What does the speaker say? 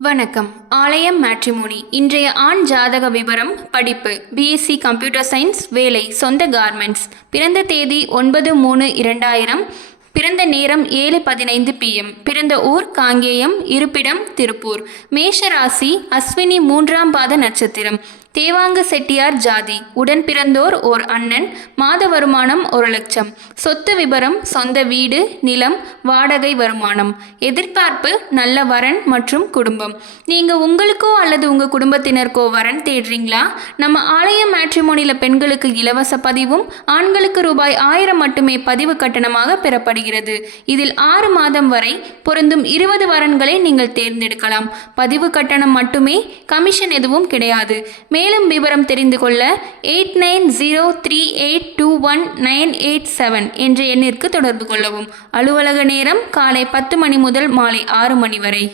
வணக்கம். ஆலயம் மேட்ரிமோனி. இன்றைய ஆண் ஜாதக விவரம். படிப்பு பிஎஸ்சி கம்ப்யூட்டர் சயின்ஸ். வேலை சொந்த கார்மெண்ட்ஸ். பிறந்த தேதி 9/3/2000. பிறந்த நேரம் 7:15 PM. பிறந்த ஊர் காங்கேயம். இருப்பிடம் திருப்பூர். மேஷ ராசி. அஸ்வினி 3ஆம் பாத நட்சத்திரம். தேவாங்க செட்டியார் ஜாதி. உடன் பிறந்தோர் ஓர் அண்ணன். மாத வருமானம் 1,00,000. சொத்து விபரம் சொந்த வீடு, நிலம், வாடகை வருமானம். எதிர்பார்ப்பு நல்ல வரன் மற்றும் குடும்பம். நீங்கள் உங்களுக்கோ அல்லது உங்கள் குடும்பத்தினருக்கோ வரன் தேடுறீங்களா? நம்ம ஆலயம் மேட்ரிமோனியில் பெண்களுக்கு இலவச பதிவும் ஆண்களுக்கு ரூபாய் 1000 மட்டுமே பதிவு கட்டணமாக பெறப்படுகிறது. இதில் 6 மாதம் வரை பொருந்தும் 20 வரன்களை நீங்கள் தேர்ந்தெடுக்கலாம். பதிவு கட்டணம் மட்டுமே, கமிஷன் எதுவும் கிடையாது. மேலும் விவரம் தெரிந்து கொள்ள 8903821987 என்ற எண்ணிற்கு தொடர்பு கொள்ளவும். அலுவலக நேரம் காலை 10 மணி முதல் மாலை 6 மணி வரை.